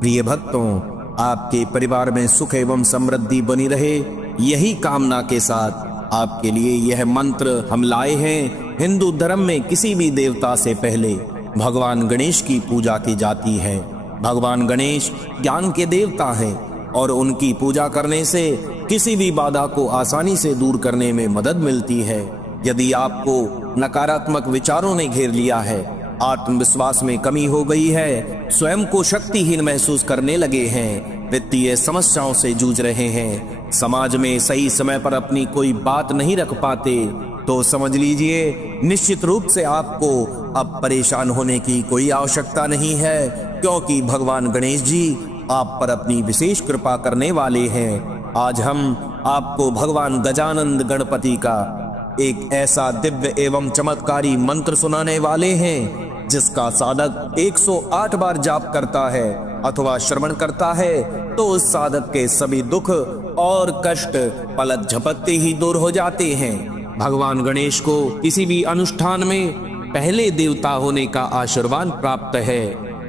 प्रिय भक्तों, आपके परिवार में सुख एवं समृद्धि बनी रहे, यही कामना के साथ आपके लिए यह मंत्र हम लाए हैं। हिंदू धर्म में किसी भी देवता से पहले भगवान गणेश की पूजा की जाती है। भगवान गणेश ज्ञान के देवता हैं और उनकी पूजा करने से किसी भी बाधा को आसानी से दूर करने में मदद मिलती है। यदि आपको नकारात्मक विचारों ने घेर लिया है, आत्मविश्वास में कमी हो गई है, स्वयं को शक्तिहीन महसूस करने लगे हैं, वित्तीय समस्याओं से जूझ रहे हैं, समाज में सही समय पर अपनी कोई बात नहीं रख पाते, तो समझ लीजिए निश्चित रूप से आपको अब परेशान होने की कोई आवश्यकता नहीं है, क्योंकि भगवान गणेश जी आप पर अपनी विशेष कृपा करने वाले हैं। आज हम आपको भगवान गजानन गणपति का एक ऐसा दिव्य एवं चमत्कारी मंत्र सुनाने वाले हैं जिसका साधक 108 बार जाप करता है अथवा श्रवण करता है तो उस साधक के सभी दुख और कष्ट पलक झपकते ही दूर हो जाते हैं। भगवान गणेश को किसी भी अनुष्ठान में पहले देवता होने का आशीर्वाद प्राप्त है।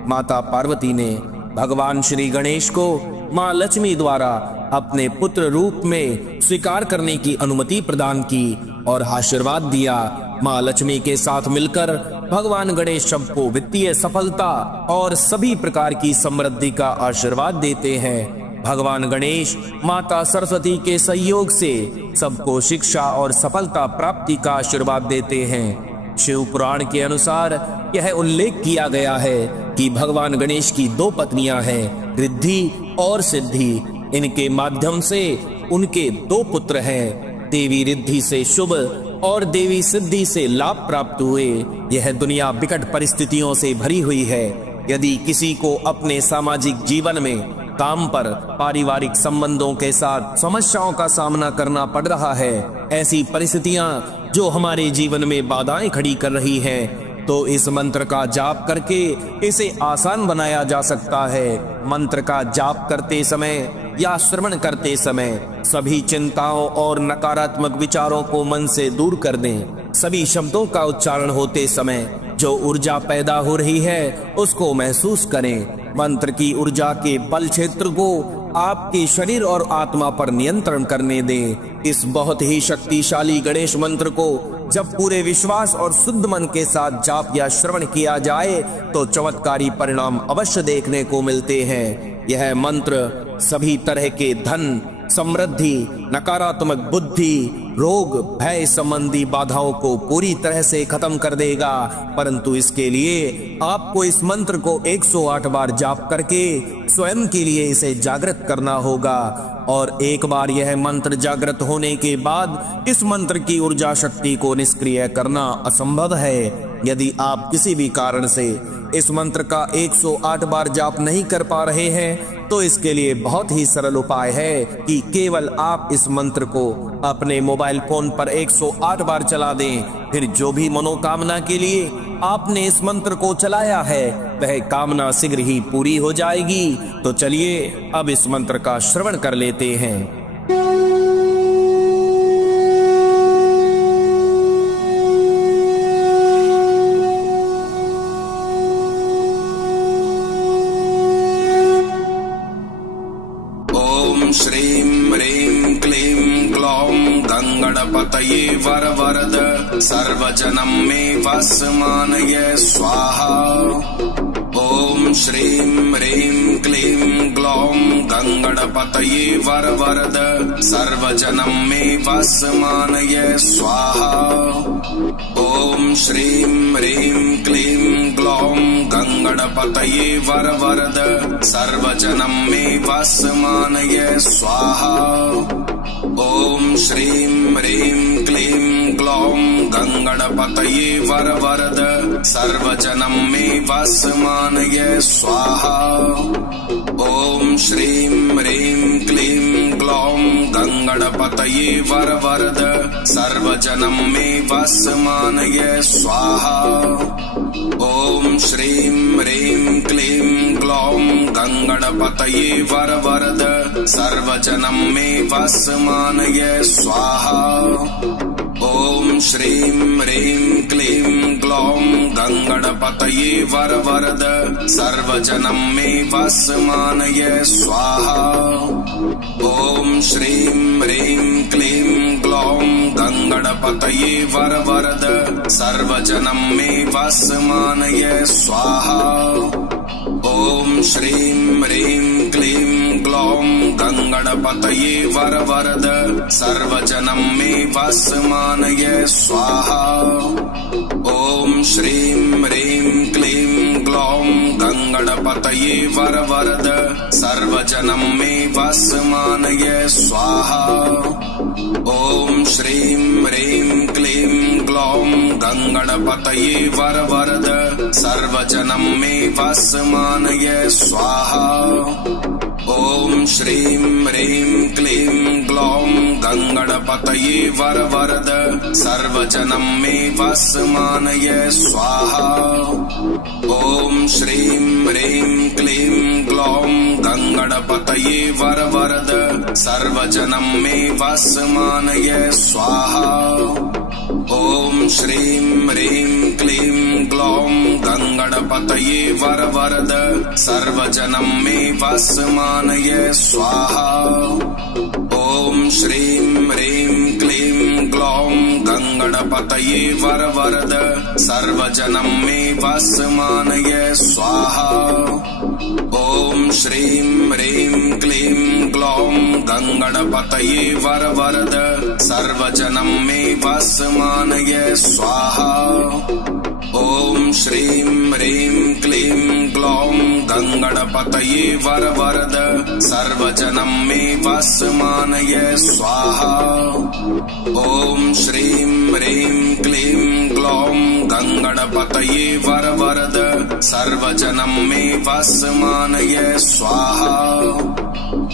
माता पार्वती ने भगवान श्री गणेश को माँ लक्ष्मी द्वारा अपने पुत्र रूप में स्वीकार करने की अनुमति प्रदान की और आशीर्वाद दिया। माँ लक्ष्मी के साथ मिलकर भगवान गणेश सबको वित्तीय सफलता और सभी प्रकार की समृद्धि का आशीर्वाद देते हैं। भगवान गणेश माता सरस्वती के सहयोग से सबको शिक्षा और सफलता प्राप्ति का आशीर्वाद देते हैं। शिव पुराण के अनुसार यह उल्लेख किया गया है कि भगवान गणेश की 2 पत्नियां हैं, रिद्धि और सिद्धि। इनके माध्यम से उनके 2 पुत्र हैं। देवी रिद्धि से शुभ और देवी सिद्धि से लाभ प्राप्त हुए। यह दुनिया विकट परिस्थितियों से भरी हुई है। यदि किसी को अपने सामाजिक जीवन में, काम पर, पारिवारिक संबंधों के साथ समस्याओं का सामना करना पड़ रहा है, ऐसी परिस्थितियां जो हमारे जीवन में बाधाएं खड़ी कर रही हैं, तो इस मंत्र का जाप करके इसे आसान बनाया जा सकता है। मंत्र का जाप करते समय या श्रवण करते समय सभी चिंताओं और नकारात्मक विचारों को मन से दूर कर दें। सभी शब्दों का उच्चारण होते समय जो ऊर्जा पैदा हो रही है उसको महसूस करें। मंत्र की ऊर्जा के बल क्षेत्र को आपके शरीर और आत्मा पर नियंत्रण करने दें। इस बहुत ही शक्तिशाली गणेश मंत्र को जब पूरे विश्वास और शुद्ध मन के साथ जाप या श्रवण किया जाए तो चमत्कारी परिणाम अवश्य देखने को मिलते हैं। यह मंत्र सभी तरह के धन, समृद्धि, नकारात्मक बुद्धि, रोग, भय संबंधी बाधाओं को पूरी तरह से खत्म कर देगा। परंतु इसके लिए आपको इस मंत्र को 108 बार जाप करके स्वयं के लिए इसे जागृत करना होगा और एक बार यह मंत्र जागृत होने के बाद इस मंत्र की ऊर्जा शक्ति को निष्क्रिय करना असंभव है। यदि आप किसी भी कारण से इस मंत्र का 108 बार जाप नहीं कर पा रहे हैं तो इसके लिए बहुत ही सरल उपाय है कि केवल आप इस मंत्र को अपने मोबाइल फोन पर 108 बार चला दें। फिर जो भी मनोकामना के लिए आपने इस मंत्र को चलाया है वह कामना शीघ्र ही पूरी हो जाएगी। तो चलिए अब इस मंत्र का श्रवण कर लेते हैं। श्रीं ह्रीं क्लीं ग्लौं गंगणपतये वरवरद सर्वजनं मे वसमानय स्वाहा। ओम श्रीं ह्रीं क्लीं ग्लौं गंगणपतये वरवरद सर्वजनं मे वसमानय स्वाहा। ओम श्रीं ह्रीं क्लीं ग्लौं गंगणपतये वरवरद सर्वजनं मे वसमानय स्वाहा। ओम श्रीं ह्रीं क्लीं ग्लौं गंगणपतये वरवरद सर्वजनं मे वसमानय स्वाहा। ओम श्रीं ह्रीं क्लीं ग्लौं गंगणपतये वरवरद सर्वजनं मे वसमानय स्वाहा। ओम श्रीं ह्रीं क्लीं ग्लौं गंगणपतये वरवरद सर्वजनं मे वसमानय स्वाहा। ओम श्रीं ह्रीं क्लीं ग्लौं गंगणपतये गङ्गणपतये वरवरद सर्वजनं मे वस्मानय स्वाहा। ॐ श्रीं ह्रीं क्लीं ग्लौं गङ्गणपतये वरवरद सर्वजनं मे वस्मानय स्वाहा। ॐ श्रीं ह्रीं क्लीं ग्लौं गङ्गणपतये वरवरद सर्वजनं मे वस्मानय स्वाहा। ॐ श्रीं ह्रीं क्लीं ग्लौं गङ्गणपतये वरवरद सर्वजनं मे वस्मानय स्वाहा। ॐ श्रीं ह्रीं क्लीं ग्लौं गङ्गणपतये वरवरद सर्वजनं मे वस्मानय स्वाहा। ॐ श्रीं ह्रीं क्लीं ग्लौं गङ्गणपतये वरवरद सर्वजनं मे वस्मानय स्वाहा। ॐ श्रीं ह्रीं क्लीं ग्लौं गङ्गणपतये वरवरद सर्वजनं मे वस्मानय स्वाहा। ॐ श्रीं ह्रीं क्लीं ग्लौं गङ्गणपतये वरवरद सर्वजनं मे वस्मानय स्वाहा। ॐ श्रीं ह्रीं क्लीं ग्लौं गङ्गणपतये वरवरद सर्वजनं मे वस्मानय स्वाहा। ॐ श्रीं ह्रीं क्लीं ग्लौं गङ्गणपतये वरवरद सर्वजनं मे वस्मानय स्वाहा। ॐ श्रीं ह्रीं क्लीं ग्लौं गङ्गणपतये वरवरद सर्वजनं मे वस्मानय स्वाहा। ॐ श्रीं ह्रीं क्लीं ग्लौं गङ्गणपतये वरवरद सर्वजनं मे वस्मानय स्वाहा।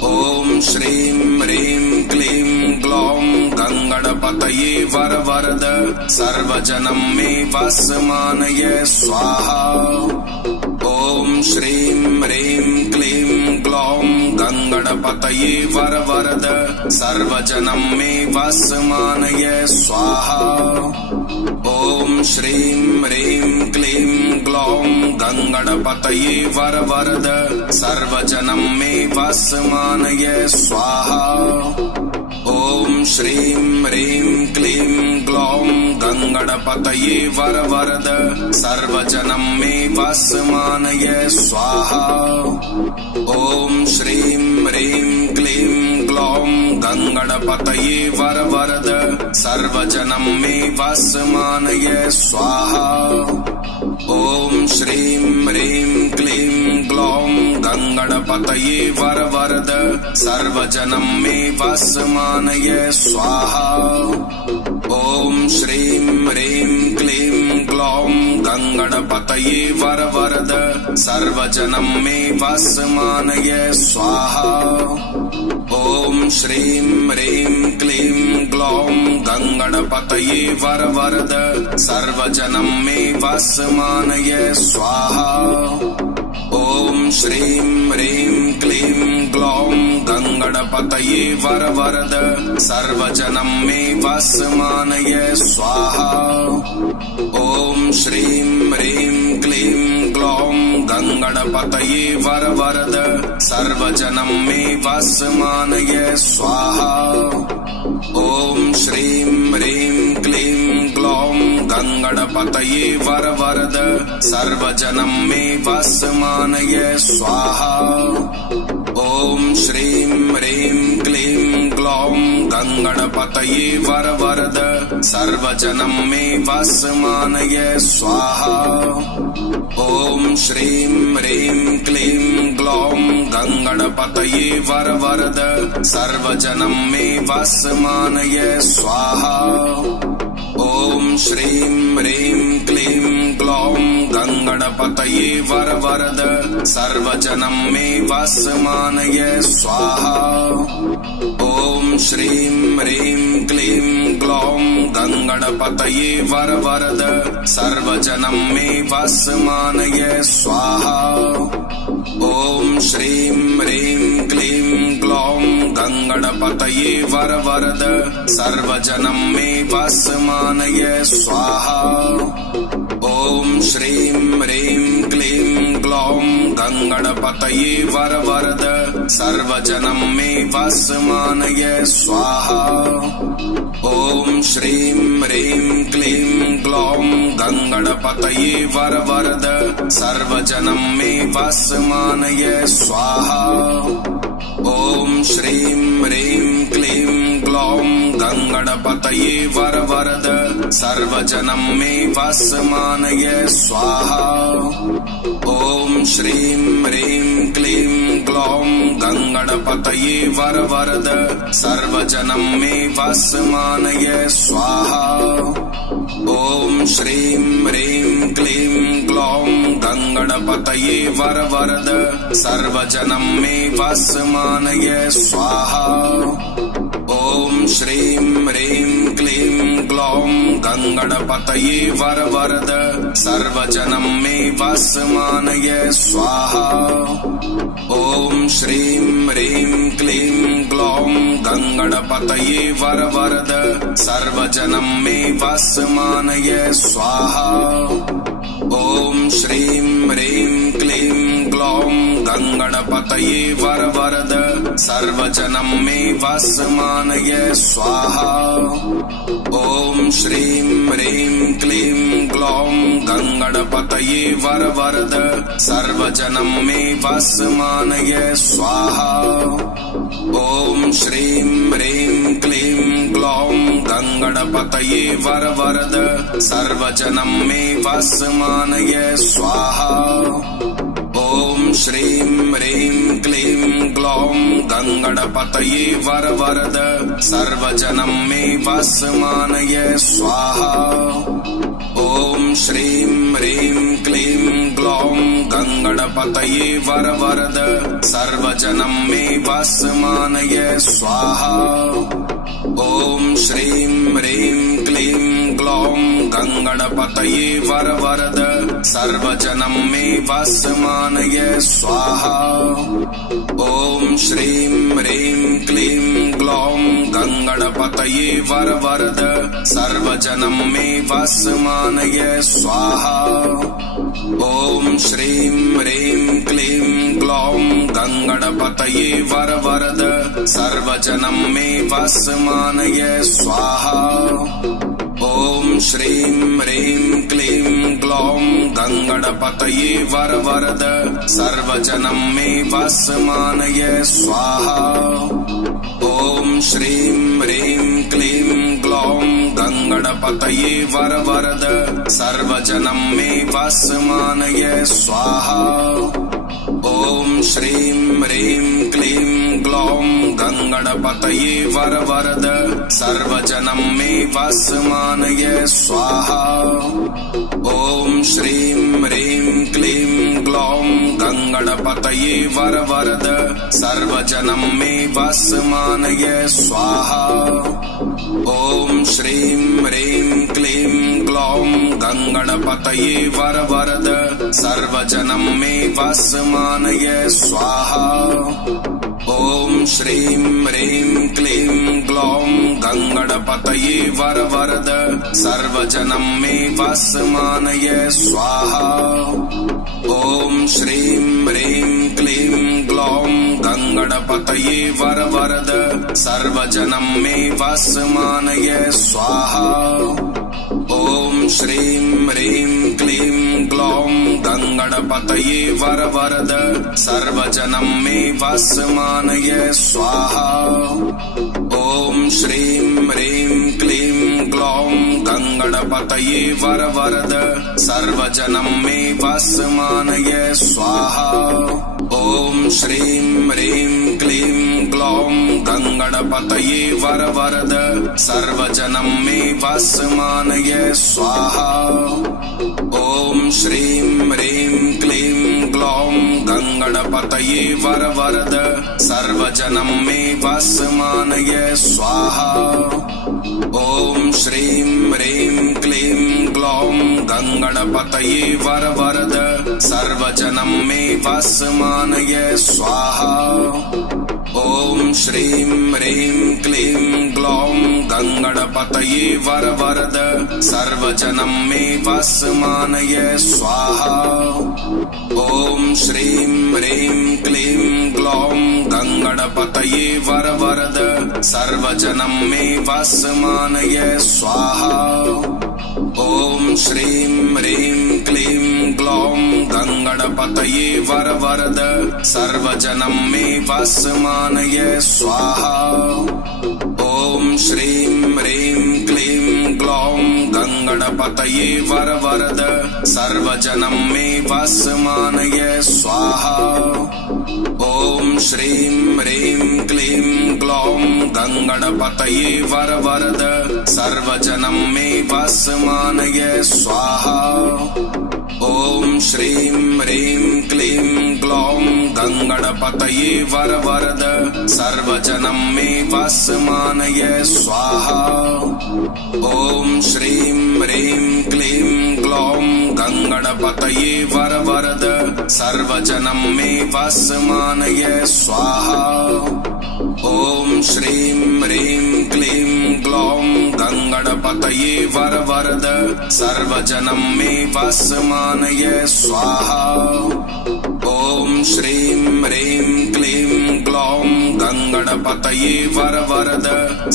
ॐ श्रीं ह्रीं क्लीं ग्लौं गङ्गणपतये वरवरद सर्वजनं मे वस्मानय स्वाहा। ॐ श्रीं ह्रीं क्लीं ग्लौं गङ्गणपतये वरवरद सर्वजनं मे वस्मानय स्वाहा। ॐ श्रीं ह्रीं क्लीं ग्लौं गङ्गणपतये वरवरद सर्वजनं मे वस्मानय स्वाहा। ॐ श्रीं ह्रीं क्लीं ग्लौं गङ्गणपतये वरवरद सर्वजनं मे वस्मानय स्वाहा। ॐ श्रीं ह्रीं क्लीं ग्लौं गङ्गणपतये वरवरद सर्वजनं मे वस्मानय स्वाहा। ॐ श्रीं ह्रीं क्लीं ग्लौं गङ्गणपतये वरवरद सर्वजनं मे वस्मानय स्वाहा। ॐ श्रीं ह्रीं क्लीं ग्लौं गङ्गणपतये वरवरद सर्वजनं मे वस्मानय स्वाहा। ॐ श्रीं ह्रीं क्लीं ग्लौं गङ्गणपतये वरवरद सर्वजनं मे वस्मानय स्वाहा। ॐ श्रीं ह्रीं क्लीं ग्लौं गङ्गणपतये वरवरद सर्वजनं मे वस्मानय स्वाहा। ॐ श्रीं ह्रीं क्लीं ग्लौं गङ्गणपतये वरवरद सर्वजनं मे वस्मानय स्वाहा। ॐ श्रीं ह्रीं क्लीं ग्लौं गङ्गणपतये वरवरद सर्वजनं मे वस्मानय स्वाहा। ॐ श्रीं ह्रीं क्लीं ग्लौं गङ्गणपतये वरवरद सर्वजनं मे वस्मानय स्वाहा। ॐ श्रीं ह्रीं क्लीं ग्लौं गङ्गणपतये वरवरद सर्वजनं मे वस्मानय स्वाहा। ॐ श्रीं ह्रीं क्लीं ग्लौं गङ्गणपतये वरवरद सर्वजनं मे वस्मानय स्वाहा। ॐ श्रीं ह्रीं क्लीं ग्लौं गङ्गणपतये वरवरद सर्वजनं मे वस्मानय स्वाहा। ॐ श्रीं ह्रीं क्लीं ग्लौं गङ्गणपतये वरवरद सर्वजनं मे वस्मानय स्वाहा। ॐ श्रीं गंगणपतये वरवरद सर्वजनं मे वस्मानय स्वाहा। ॐ श्रीं ह्रीं क्लीं ग्लौं गंगणपतये वरवरद सर्वजनं मे वस्मानय स्वाहा। ॐ श्रीं ह्रीं क्लीं ग्लौं गंगणपतये वरवरद सर्वजनं मे वस्मानय स्वाहा। ॐ श्रीं ह्रीं क्लीं ग्लौं गंगणपतये वरवरद सर्वजनं मे वस्मानय स्वाहा। ॐ श्रीं ह्रीं क्लीं ग्लौं गंगणपतये वरवरद सर्वजनं मे वस्मानय स्वाहा। ॐ श्रीं ह्रीं क्लीं ग्लौं गंगणपतये वरवरद सर्वजनं मे वस्मानय स्वाहा। ॐ श्रीं ह्रीं क्लीं ग्लौं गंगणपतये वरवरद सर्वजनं मे वस्मानय स्वाहा। ॐ श्रीं ह्रीं क्लीं ग्लौं गंगणपतये वरवरद सर्वजनं मे वस्मानय स्वाहा। ॐ श्रीं ह्रीं क्लीं ग्लौं गंगणपतये वरवरद सर्वजनं मे वस्मानय स्वाहा। ॐ श्रीं ह्रीं क्लीं ग्लौं गंगणपतये वरवरद सर्वजनं मे वस्मानय स्वाहा। ॐ श्रीं ह्रीं क्लीं ग्लौं गंगणपतये वरवरद सर्वजनं मे वस्मानय स्वाहा। ॐ श्रीं ह्रीं क्लीं ग्लौं गंगणपतये वरवरद सर्वजनं मे वस्मानय स्वाहा। ॐ श्रीं ह्रीं क्लीं ग्लौं गंगणपतये वरवरद सर्वजनं मे वस्मानय स्वाहा। ॐ श्रीं ह्रीं क्लीं ग्लौं गंगणपतये वरवरद सर्वजनं मे वस्मानय स्वाहा। ॐ श्रीं ह्रीं क्लीं ग्लौं गंगणपतये वरवरद सर्वजनं मे वस्मानय स्वाहा। ॐ श्रीं ह्रीं क्लीं ग्लौं गंगणपतये वरवरद सर्वजनं मे वस्मानय स्वाहा। ॐ श्रीं ह्रीं क्लीं ग्लौं गंगणपतये वरवरद सर्वजनं मे वस्मानय स्वाहा। ॐ श्रीं ह्रीं क्लीं ग्लौं गंगणपतये वरवरद सर्वजनं मे वस्मानय स्वाहा। ॐ श्रीं ह्रीं क्लीं ग्लौं गंगणपतये वरवरद सर्वजनं मे वस्मानय स्वाहा। ॐ श्रीं ह्रीं क्लीं ग्लौं गंगणपतये वरवरद सर्वजनं मे वस्मानय स्वाहा। ॐ श्रीं ह्रीं क्लीं ग्लौं गंगणपतये वरवरद सर्वजनं मे वस्मानय स्वाहा। ॐ श्रीं ह्रीं क्लीं ग्लौं गंगणपतये वरवरद सर्वजनं मे वस्मानय स्वाहा। ॐ श्रीं ह्रीं क्लीं ग्लौं गंगणपतये वरवरद सर्वजनं मे वस्मानय स्वाहा। ॐ श्रीं ह्रीं क्लीं ग्लौं गंगणपतये वरवरद सर्वजनं मे वस्मानय स्वाहा। ॐ श्रीं ह्रीं क्लीं ग्लौं गंगणपतये वरवरद सर्वजनं मे वस्मानय स्वाहा। ॐ श्रीं ह्रीं क्लीं ग्लौं गंगणपतये वरवरद सर्वजनं मे वस्मानय स्वाहा। ॐ श्रीं ह्रीं क्लीं ग्लौं ग्लौं गङ्गणपतये वरवरद सर्वजनं मे वस्मानय स्वाहा। ॐ श्रीं ह्रीं क्लीं ग्लौं गङ्गणपतये वरवरद सर्वजनं मे वस्मानय स्वाहा। ॐ श्रीं ह्रीं क्लीं ग्लौं गङ्गणपतये वरवरद सर्वजनं मे वस्मानय स्वाहा। ॐ श्रीं ह्रीं क्लीं ग्लौं गङ्गणपतये वरवरद सर्वजनं मे वस्मानय स्वाहा। ॐ श्रीं ह्रीं क्लीं ग्लौं गङ्गणपतये वरवरद सर्वजनं मे वस्मानय स्वाहा। ॐ श्रीं ह्रीं क्लीं ग्लौं गङ्गणपतये वरवरद सर्वजनं मे वस्मानय स्वाहा। ॐ श्रीं ह्रीं क्लीं ग्लौं गङ्गणपतये वरवरद सर्वजनं मे वस्मानय स्वाहा। ॐ श्रीं ह्रीं क्लीं ग्लौं गङ्गणपतये वरवरद सर्वजनं मे वस्मानय स्वाहा। ॐ श्रीं ह्रीं क्लीं ग्लौं गङ्गणपतये वरवरद सर्वजनं मे वस्मानय स्वाहा। ॐ श्रीं ह्रीं क्लीं ग्लौं गङ्गणपतये वरवरद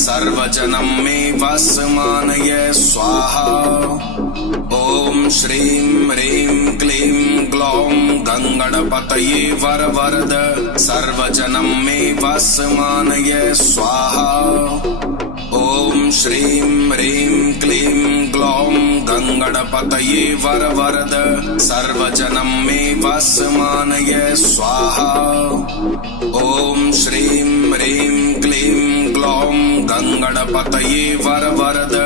सर्वजनं मे वस्मानय स्वाहा। ॐ श्रीं ह्रीं क्लीं ग्लौं गङ्गणपतये वरवरद सर्वजनं मे वस्मानय स्वाहा। ॐ श्रीं ह्रीं क्लीं ग्लौं गङ्गणपतये वरवरद सर्वजनं मे वस्मानय स्वाहा। ॐ श्रीं ह्रीं क्लीं ग्लौं गङ्गणपतये वरवरद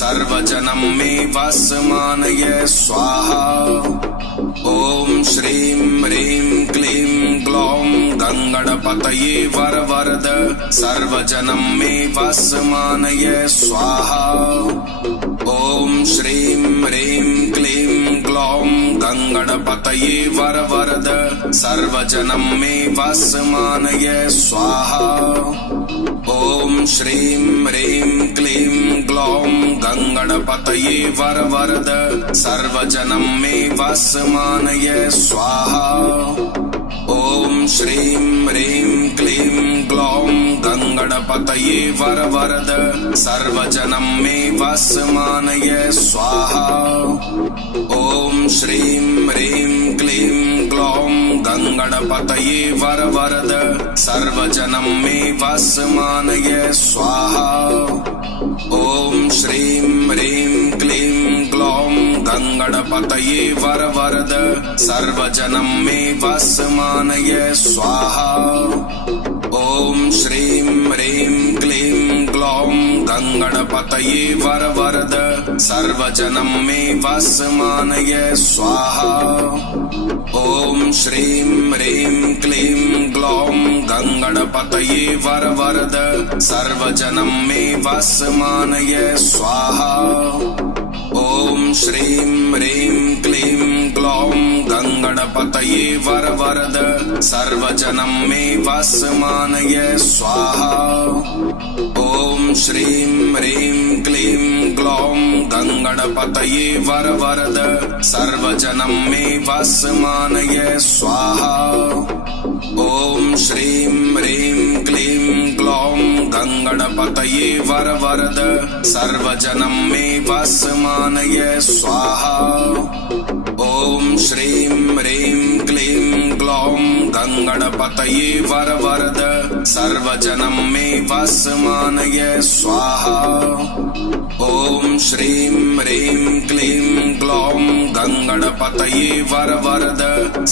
सर्वजनं मे वस्मानय स्वाहा। ॐ श्रीं ह्रीं क्लीं ग्लौं गङ्गणपतये वरवरद सर्वजनं मे वस्मानय स्वाहा। ॐ श्रीं ह्रीं क्लीं ग्लौं गङ्गणपतये वरवरद सर्वजनं मे वस्मानय स्वाहा। ॐ श्रीं ह्रीं क्लीं ग्लौं गङ्गणपतये वरवरद सर्वजनं मे वस्मानय स्वाहा। ॐ श्रीं ह्रीं क्लीं ग्लौं गङ्गणपतये वरवरद सर्वजनं मे वस्मानय स्वाहा। ॐ श्रीं ह्रीं क्लीं ग्लौं गङ्गणपतये वरवरद सर्वजनं मे वस्मानय स्वाहा। ॐ श्रीं ह्रीं क्लीं ग्लौं गङ्गणपतये वरवरद सर्वजनं मे वस्मानय स्वाहा। ॐ श्रीं ह्रीं क्लीं ग्लौं गङ्गणपतये वरवरद सर्वजनं मे वस्मानय स्वाहा। ॐ श्रीं ह्रीं क्लीं ग्लौं गङ्गणपतये वरवरद सर्वजनं मे वस्मानय स्वाहा। ॐ श्रीं ह्रीं क्लीं ग्लौं गङ्गणपतये वरवरद सर्वजनं मे वस्मानय स्वाहा। ॐ श्रीं ह्रीं क्लीं ग्लौं गङ्गणपतये वरवरद सर्वजनं मे वस्मानय स्वाहा। ॐ श्रीं ह्रीं क्लीं ग्लौं गङ्गणपतये वरवरद सर्वजनं मे वस्मानय स्वाहा। ॐ श्रीं ह्रीं क्लीं ग्लौं गङ्गणपतये वरवरद सर्वजनं मे वस्मानय स्वाहा। ॐ श्रीं ह्रीं क्लीं ग्लौं गङ्गणपतये वरवरद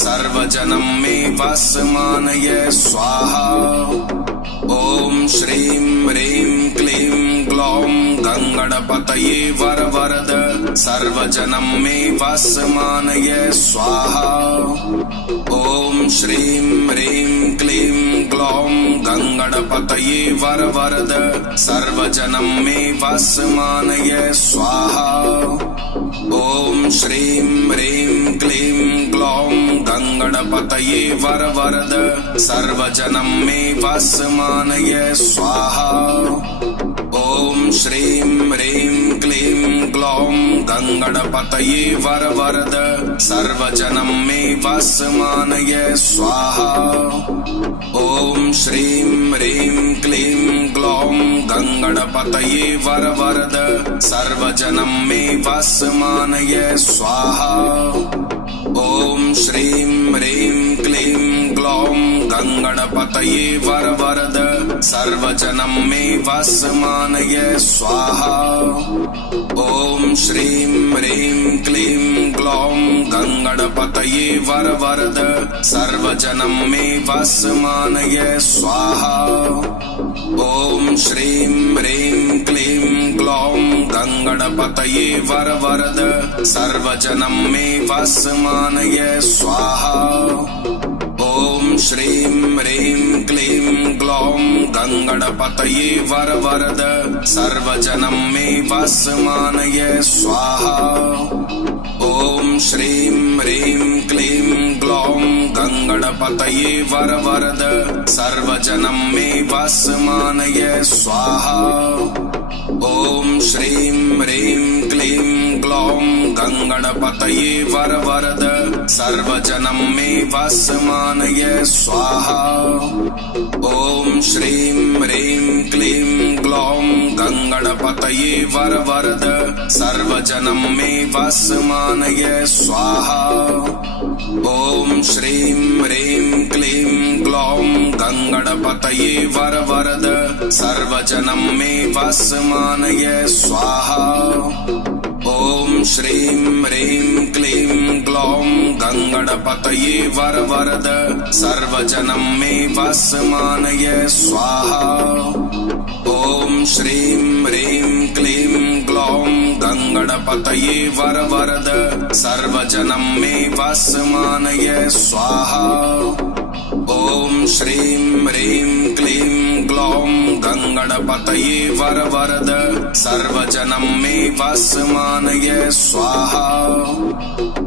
सर्वजनं मे वस्मानय स्वाहा। ॐ श्रीं ह्रीं क्लीं ग्लौं गङ्गणपतये वरवरद सर्वजनं मे वस्मानय स्वाहा। ॐ श्रीं ह्रीं क्लीं ग्लौं गङ्गणपतये वरवरद सर्वजनं मे वस्मानय स्वाहा। ॐ श्रीं ह्रीं क्लीं ग्लौं गङ्गणपतये वरवरद सर्वजनं मे वस्मानय स्वाहा। ॐ श्रीं ह्रीं क्लीं ग्लौं गङ्गणपतये वरवरद सर्वजनं मे वस्मानय स्वाहा। ॐ श्रीं ह्रीं क्लीं ग्लौं गङ्गणपतये वरवरद सर्वजनं मे वस्मानय स्वाहा। ॐ श्रीं ह्रीं क्लीं ग्लौं गङ्गणपतये वरवरद सर्वजनं मे वस्मानय स्वाहा। ॐ श्रीं ह्रीं क्लीं ग्लौं गङ्गणपतये वरवरद सर्वजनं मे वस्मानय स्वाहा। ॐ श्रीं ह्रीं क्लीं ग्लौं गङ्गणपतये वरवरद सर्वजनं मे वस्मानय स्वाहा। ॐ श्रीं ह्रीं क्लीं ग्लौं गङ्गणपतये वरवरद सर्वजनं मे वस्मानय स्वाहा। ॐ श्रीं ह्रीं क्लीं ग्लौं गङ्गणपतये वरवरद सर्वजनं मे वस्मानय स्वाहा। ॐ श्रीं ह्रीं क्लीं ग्लौं गङ्गणपतये वरवरद सर्वजनं मे वस्मानय स्वाहा। ॐ श्रीं ह्रीं क्लीं ग्लौं गङ्गणपतये वरवरद सर्वजनं मे वस्मानय स्वाहा। ॐ श्रीं ह्रीं क्लीं ग्लौं गङ्गणपतये वरवरद सर्वजनं मे वस्मानय स्वाहा। ॐ श्रीं ह्रीं क्लीं ग्लौं गङ्गणपतये वरवरद सर्वजनं मे वस्मानय स्वाहा। ॐ श्रीं ह्रीं क्लीं ग्लौं गङ्गणपतये वरवरद सर्वजनं मे वस्मानय स्वाहा। ॐ श्रीं ह्रीं क्लीं ग्लौं गङ्गणपतये वरवरद सर्वजनं मे वस्मानय स्वाहा।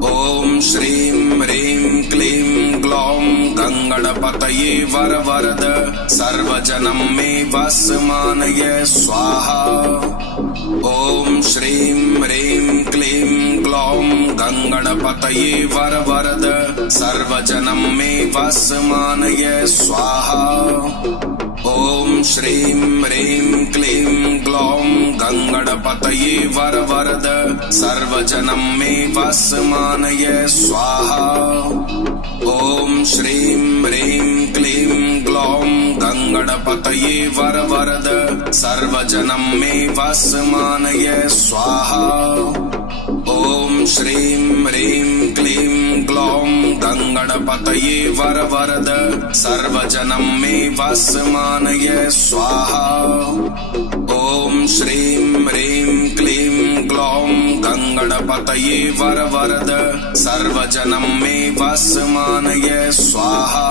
ॐ श्रीं ह्रीं क्लीं ग्लौं गङ्गणपतये वरवरद सर्वजनं मे वस्मानय स्वाहा। ॐ श्रीं ह्रीं क्लीं ग्लौं गङ्गणपतये वरवरद सर्वजनं मे वस्मानय स्वाहा। ॐ श्रीं ह्रीं क्लीं ग्लौं गङ्गणपतये वरवरद सर्वजनं मे वस्मानय स्वाहा। ॐ श्रीं ह्रीं क्लीं ग्लौं गङ्गणपतये वरवरद सर्वजनं मे वस्मानय स्वाहा। ॐ श्रीं ह्रीं क्लीं ग्लौं गङ्गणपतये वरवरद सर्वजनं मे वस्मानय स्वाहा। ॐ श्रीं ह्रीं क्लीं ग्लौं गङ्गणपतये वरवरद सर्वजनं मे वस्मानय स्वाहा।